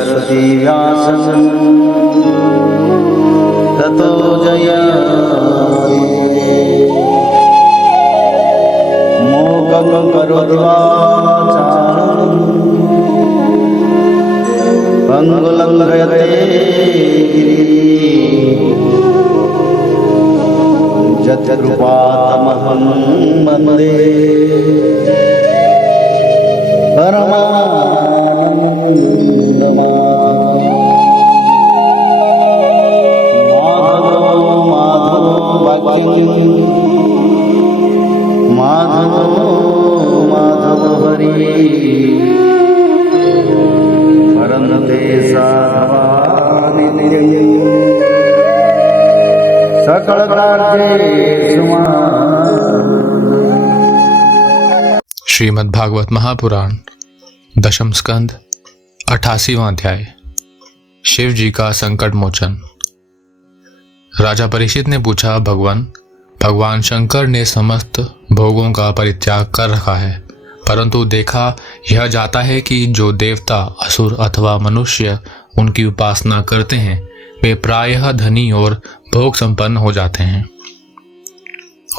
सरस्वती व्यासं ततो जयति मूकं करोति वाचालं पंगुलं लङ्घयते यत्कृपातमहं वन्दे माधव हरि परन्ते सकल श्रीमद् भागवत महापुराण दशम स्कंद 88वां अध्याय। शिव जी का संकट मोचन। राजा परीक्षित ने पूछा, भगवान शंकर ने समस्त भोगों का परित्याग कर रखा है, परंतु देखा यह जाता है कि जो देवता, असुर अथवा मनुष्य उनकी उपासना करते हैं वे प्रायः धनी और भोग संपन्न हो जाते हैं,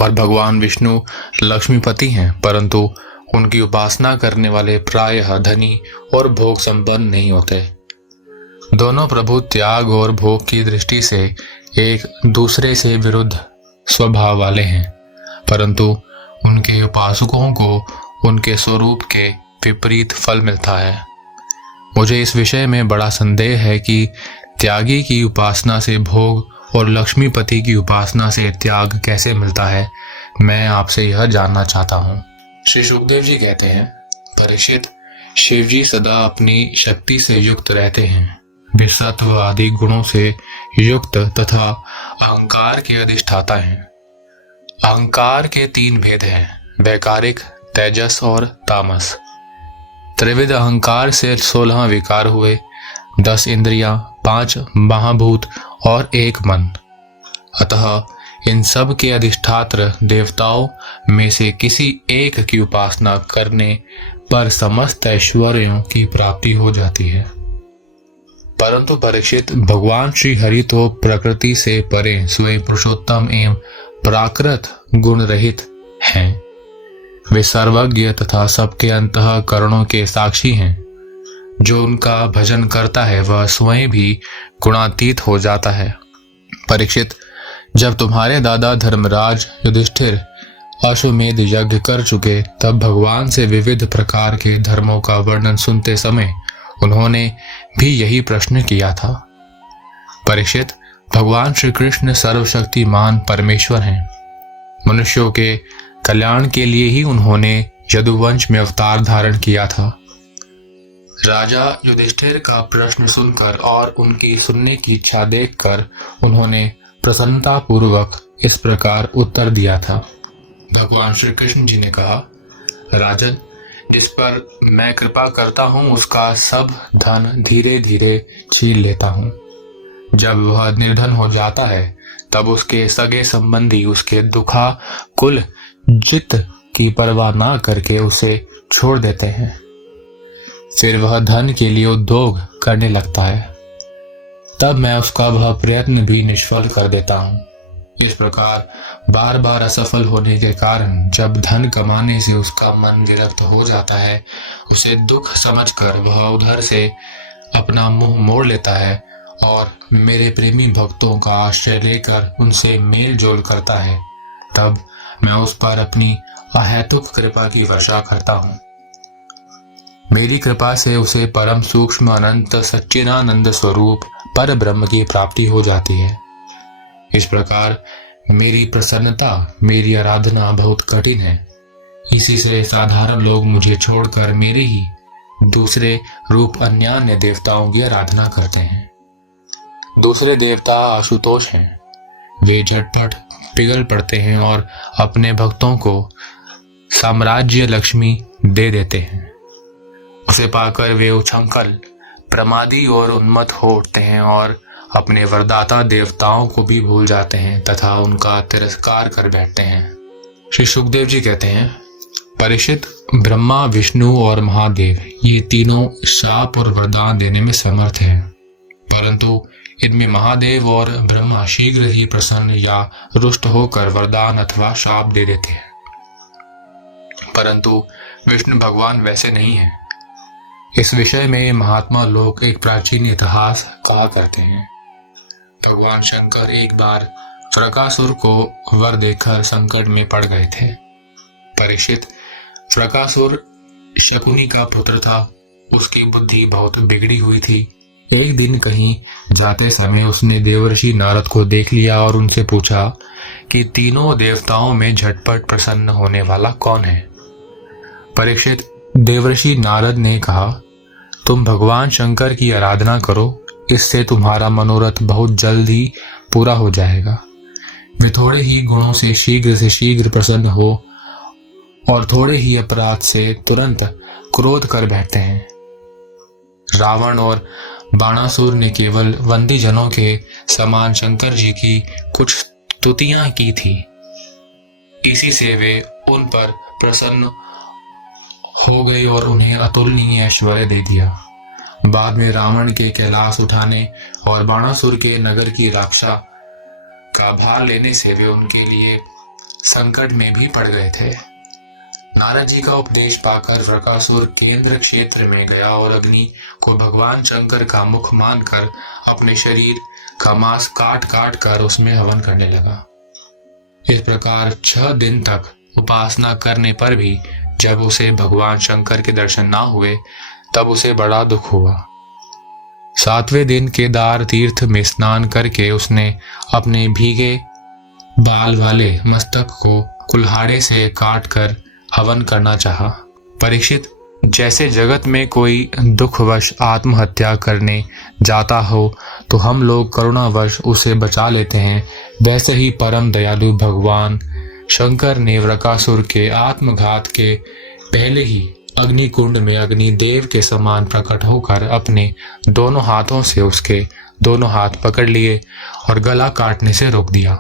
और भगवान विष्णु लक्ष्मीपति हैं, परंतु उनकी उपासना करने वाले प्रायः धनी और भोग संपन्न नहीं होते। दोनों प्रभु त्याग और भोग की दृष्टि से एक दूसरे से विरुद्ध स्वभाव वाले हैं, परंतु उनके उपासकों को उनके स्वरूप के विपरीत फल मिलता है। मुझे इस विषय में बड़ा संदेह है कि त्यागी की उपासना से भोग और लक्ष्मीपति की उपासना से त्याग कैसे मिलता है। मैं आपसे यह जानना चाहता हूँ। श्री सुखदेव जी कहते हैं, परीक्षित, शिव जी सदा अपनी शक्ति से युक्त रहते हैं। वे सत्व आदि गुणों से युक्त तथा अहंकार के अधिष्ठाता हैं। अहंकार के 3 भेद हैं, वैकारिक, तेजस और तामस। त्रिविध अहंकार से 16 विकार हुए, 10 इंद्रियां, 5 महाभूत और 1 मन। अतः इन सब के अधिष्ठात्र देवताओं में से किसी एक की उपासना करने पर समस्त ऐश्वर्यों की प्राप्ति हो जाती है। परंतु परीक्षित, भगवान श्री हरि तो प्रकृति से परे स्वयं पुरुषोत्तम एवं प्राकृत गुण रहित हैं। वे सर्वज्ञ तथा सबके अंतःकरणों के साक्षी हैं। जो उनका भजन करता है वह स्वयं भी गुणातीत हो जाता है। परीक्षित, जब तुम्हारे दादा धर्मराज युधिष्ठिर अश्वमेध यज्ञ कर चुके, तब भगवान से विविध प्रकार के धर्मों का वर्णन सुनते समय उन्होंने भी यही प्रश्न किया था। परीक्षित, भगवान श्री कृष्ण सर्वशक्तिमान परमेश्वर हैं। मनुष्यों के कल्याण के लिए ही उन्होंने यदुवंश में अवतार धारण किया था। राजा युधिष्ठिर का प्रश्न सुनकर और उनकी सुनने की इच्छा देखकर उन्होंने प्रसन्नता पूर्वक इस प्रकार उत्तर दिया था। भगवान श्री कृष्ण जी ने कहा, राजन, जिस पर मैं कृपा करता हूँ उसका सब धन धीरे धीरे छीन लेता हूँ। जब वह निर्धन हो जाता है तब उसके सगे संबंधी उसके दुखा कुल जित की परवाह ना करके उसे छोड़ देते हैं। फिर वह धन के लिए उद्योग करने लगता है, तब मैं उसका वह प्रयत्न भी निष्फल कर देता हूँ। इस प्रकार बार बार असफल होने के कारण जब धन कमाने से उसका मन विरक्त हो जाता है, उसे दुख समझकर वह उधर से अपना मुंह मोड़ लेता है और मेरे प्रेमी भक्तों का आश्रय लेकर उनसे मेल जोल करता है। तब मैं उस पर अपनी अहेतुक कृपा की वर्षा करता हूँ। मेरी कृपा से उसे परम सूक्ष्म अनंत सच्चिदानंद स्वरूप पर ब्रह्म की प्राप्ति हो जाती है। इस प्रकार मेरी प्रसन्नता, मेरी आराधना बहुत कठिन है। इसी से साधारण लोग मुझे छोड़कर मेरे ही दूसरे रूप अन्य देवताओं की आराधना करते हैं। दूसरे देवता आशुतोष हैं। वे झटपट पिघल पड़ते हैं और अपने भक्तों को साम्राज्य लक्ष्मी दे देते हैं। उसे पाकर वे उछंखल, प्रमादी और उन्मत्त हो उठते हैं और अपने वरदाता देवताओं को भी भूल जाते हैं तथा उनका तिरस्कार कर बैठते हैं। श्री सुखदेव जी कहते हैं, परीक्षित, ब्रह्मा, विष्णु और महादेव ये तीनों शाप और वरदान देने में समर्थ हैं, परंतु इनमें महादेव और ब्रह्मा शीघ्र ही प्रसन्न या रुष्ट होकर वरदान अथवा शाप दे देते हैं, परंतु विष्णु भगवान वैसे नहीं हैं। इस विषय में महात्मा लोग एक प्राचीन इतिहास कहा करते हैं। भगवान शंकर एक बार वृकासुर को वर देकर संकट में पड़ गए थे। परीक्षित, वृकासुर शकुनी का पुत्र था। उसकी बुद्धि बहुत बिगड़ी हुई थी। एक दिन कहीं जाते समय उसने देवर्षि नारद को देख लिया और उनसे पूछा कि तीनों देवताओं में झटपट प्रसन्न होने वाला कौन है। परीक्षित, देवर्षि नारद ने कहा, तुम भगवान शंकर की आराधना करो, इससे तुम्हारा मनोरथ बहुत जल्द ही पूरा हो जाएगा। वे थोड़े ही गुणों से शीघ्र प्रसन्न हो और थोड़े ही अपराध से तुरंत क्रोध कर बैठते हैं। रावण और बाणासुर ने केवल बंदी जनों के समान शंकर जी की कुछ स्तुतियां की थी, इसी से वे उन पर प्रसन्न हो गए और उन्हें अतुलनीय ऐश्वर्य दे दिया। बाद में रावण के कैलाश उठाने और बाणासुर के नगर की रक्षा का भार लेने से वे उनके लिए संकट में भी पड़ गए थे। नारद जी का उपदेश पाकर वृकासुर केंद्र क्षेत्र में गया और अग्नि को भगवान शंकर का मुख मानकर अपने शरीर का मांस काट काट कर उसमें हवन करने लगा। इस प्रकार 6 दिन तक उपासना करने पर भी जब उसे भगवान शंकर के दर्शन ना हुए तब उसे बड़ा दुख हुआ। 7वें दिन केदार तीर्थ में स्नान करके उसने अपने भीगे बाल वाले मस्तक को कुल्हाड़े से काट कर हवन करना चाहा। परीक्षित, जैसे जगत में कोई दुखवश आत्महत्या करने जाता हो तो हम लोग करुणावश उसे बचा लेते हैं, वैसे ही परम दयालु भगवान शंकर ने वृकासुर के आत्मघात के पहले ही अग्निकुंड में अग्निदेव के समान प्रकट होकर अपने दोनों हाथों से उसके दोनों हाथ पकड़ लिए और गला काटने से रोक दिया।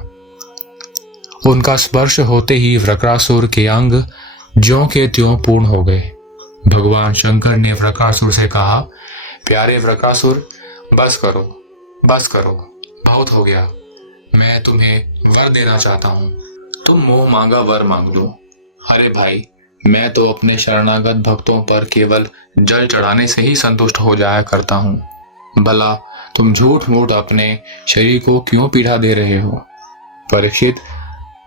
उनका स्पर्श होते ही वृकासुर के अंग ज्यों के त्यों पूर्ण हो गए। भगवान शंकर ने वृकासुर से कहा, प्यारे वृकासुर, बस करो, बहुत हो गया। मैं तुम्हें वर देना चाहता हूँ, तुम मुंह मांगा वर मांग लो। अरे भाई, मैं तो अपने शरणागत भक्तों पर केवल जल चढ़ाने से ही संतुष्ट हो जाया करता हूँ। भला तुम झूठ मूठ अपने शरीर को क्यों पीड़ा दे रहे हो। परीक्षित,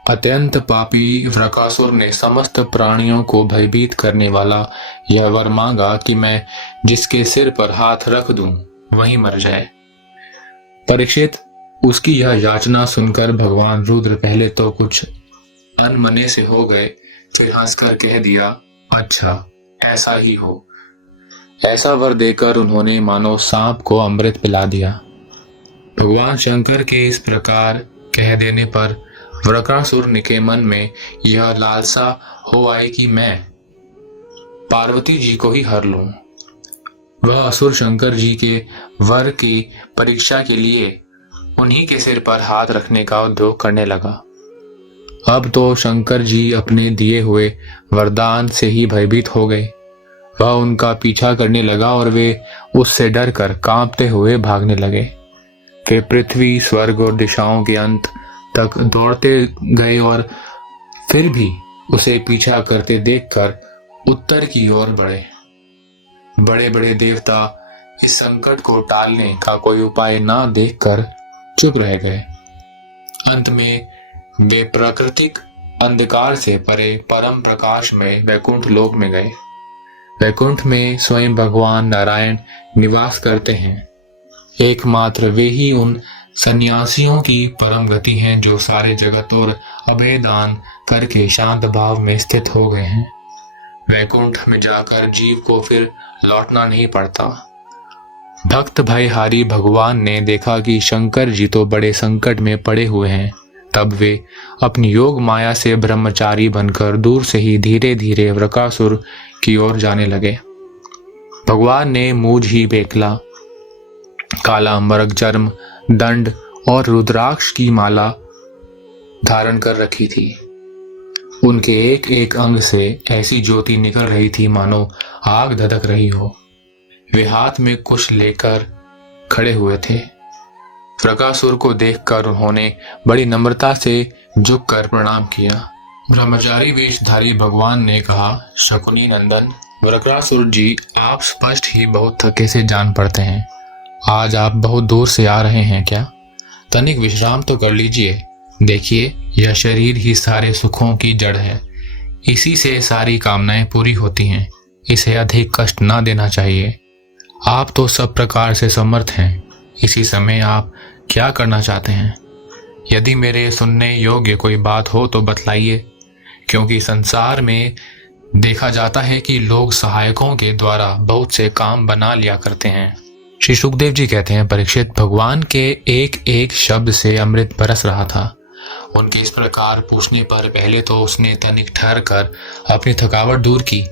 अत्यंत पापी वृकासुर ने समस्त प्राणियों को भयभीत करने वाला यह वर मांगा कि मैं जिसके सिर पर हाथ रख दूं वही मर जाए। परीक्षित, उसकी यह याचना सुनकर भगवान रुद्र पहले तो कुछ अनमने से हो गए, फिर हंसकर कह दिया, अच्छा ऐसा ही हो। ऐसा वर देकर उन्होंने मानो सांप को अमृत पिला दिया। भगवान शंकर के इस प्रकार कह देने पर वृकासुर के मन में यह लालसा हो आई कि मैं पार्वती जी को ही हर लूं। वह असुर शंकर जी के वर की परीक्षा के लिए उन्हीं के सिर पर हाथ रखने का उद्योग करने लगा। अब तो शंकर जी अपने दिए हुए वरदान से ही भयभीत हो गए। वह उनका पीछा करने लगा और वे उससे डरकर कांपते हुए भागने लगे। वे पृथ्वी, स्वर्ग और दिशाओं के अंत तक दौड़ते गए और फिर भी उसे पीछा करते देखकर उत्तर की ओर बढ़े। बड़े बड़े देवता इस संकट को टालने का कोई उपाय ना देखकर चुप रह गए। अंत में वे प्राकृतिक अंधकार से परे परम प्रकाश में वैकुंठ लोक में गए। वैकुंठ में स्वयं भगवान नारायण निवास करते हैं। एकमात्र वे ही उन सन्यासियों की परम गति हैं जो सारे जगत और अभय दान करके शांत भाव में स्थित हो गए हैं। वैकुंठ में जाकर जीव को फिर लौटना नहीं पड़ता। भक्त भयहारी भगवान ने देखा कि शंकर जी तो बड़े संकट में पड़े हुए हैं। तब वे अपनी योग माया से ब्रह्मचारी बनकर दूर से ही धीरे धीरे वृकासुर की ओर जाने लगे। भगवान ने मूझ ही बेकला, काला मृग चर्म, दंड और रुद्राक्ष की माला धारण कर रखी थी। उनके एक एक अंग से ऐसी ज्योति निकल रही थी मानो आग धधक रही हो। वे हाथ में कुछ लेकर खड़े हुए थे। वृकासुर को देखकर उन्होंने बड़ी नम्रता से झुककर प्रणाम किया। ब्रह्मचारी वेशधारी भगवान ने कहा, शकुनी नंदन, वृकासुर जी, आप स्पष्ट ही बहुत थके से जान पड़ते हैं। आज आप बहुत दूर से आ रहे हैं क्या? तनिक विश्राम तो कर लीजिए। देखिए, यह शरीर ही सारे सुखों की जड़ है। इसी से सारी कामनाएं पूरी होती हैं। इसे अधिक कष्ट ना देना चाहिए। आप तो सब प्रकार से समर्थ हैं। इसी समय आप क्या करना चाहते हैं? यदि मेरे सुनने योग्य कोई बात हो तो बतलाइए, क्योंकि संसार में देखा जाता है कि लोग सहायकों के द्वारा बहुत से काम बना लिया करते हैं। श्री सुखदेव जी कहते हैं, परीक्षित, भगवान के एक एक शब्द से अमृत बरस रहा था। उनके इस प्रकार पूछने पर पहले तो उसने तनिक ठहर कर अपनी थकावट दूर की।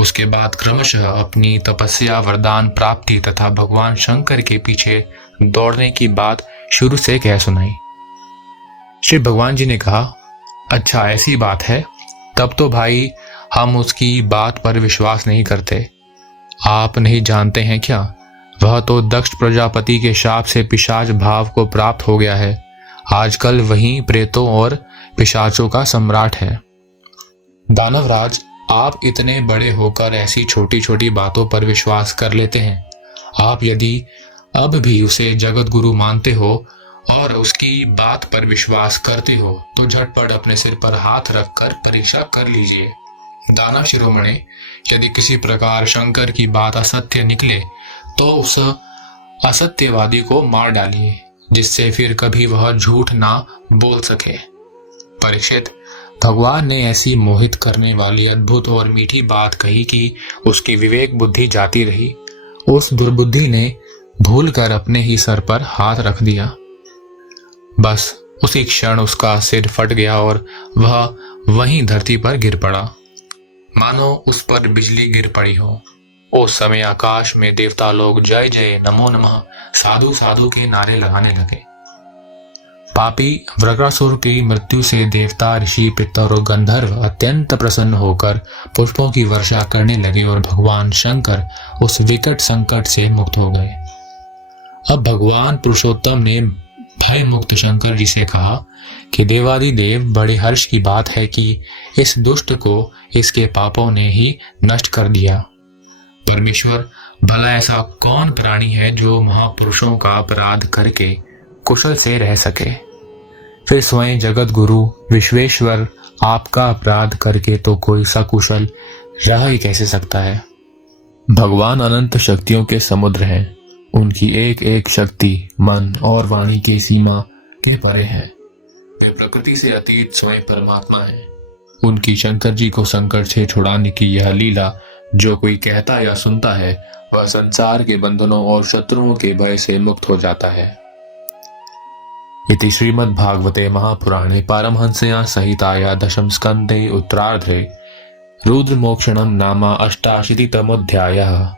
उसके बाद क्रमशः अपनी तपस्या, वरदान प्राप्ति तथा भगवान शंकर के पीछे दौड़ने की बात शुरू से कह सुनाई। श्री भगवान जी ने कहा, अच्छा ऐसी बात है, तब तो भाई हम उसकी बात पर विश्वास नहीं करते। आप नहीं जानते हैं क्या, वह तो दक्ष प्रजापति के शाप से पिशाच भाव को प्राप्त हो गया है। आजकल वही प्रेतों और पिशाचों का सम्राट है। दानवराज, आप इतने बड़े होकर ऐसी छोटी छोटी बातों पर विश्वास कर लेते हैं। आप यदि अब भी उसे जगत गुरु मानते हो और उसकी बात पर विश्वास करते हो तो झटपट अपने सिर पर हाथ रखकर परीक्षा कर लीजिए। दानव शिरोमणि, यदि किसी प्रकार शंकर की बात असत्य निकले तो उस असत्यवादी को मार डालिए, जिससे फिर कभी वह झूठ ना बोल सके। परीक्षित, भगवान ने ऐसी मोहित करने वाली अद्भुत और मीठी बात कही कि उसकी विवेक बुद्धि जाती रही। उस दुर्बुद्धि ने भूलकर अपने ही सर पर हाथ रख दिया। बस उसी क्षण उसका सिर फट गया और वह वहीं धरती पर गिर पड़ा, मानो उस पर बिजली गिर पड़ी हो। उस समय आकाश में देवता लोग जय जय, नमो नमः, साधु साधु के नारे लगाने लगे। पापी वृकासुर की मृत्यु से देवता, ऋषि, पितर और गंधर्व अत्यंत प्रसन्न होकर पुष्पों की वर्षा करने लगे और भगवान शंकर उस विकट संकट से मुक्त हो गए। अब भगवान पुरुषोत्तम ने भय मुक्त शंकर जी से कहा कि देवादिदेव, बड़े हर्ष की बात है कि इस दुष्ट को इसके पापों ने ही नष्ट कर दिया। परमेश्वर, भला ऐसा कौन प्राणी है जो महापुरुषों का अपराध करके कुशल से रह सके? फिर स्वयं जगत गुरु विश्वेश्वर आपका अपराध करके तो कोई सकुशल रह ही कैसे सकता है? भगवान अनंत शक्तियों के समुद्र हैं। उनकी एक एक शक्ति मन और वाणी की सीमा के परे है। वे प्रकृति से अतीत स्वयं परमात्मा है। उनकी शंकर जी को संकट से छुड़ाने की यह लीला जो कोई कहता या सुनता है, वह संसार के बंधनों और शत्रुओं के भय से मुक्त हो जाता है। इति श्रीमद्भागवते महापुराणे पारमहंस्यां संहितायां दशम स्कन्धे उत्तरार्धे रुद्रमोक्षणं नाम 88तमोऽध्यायः।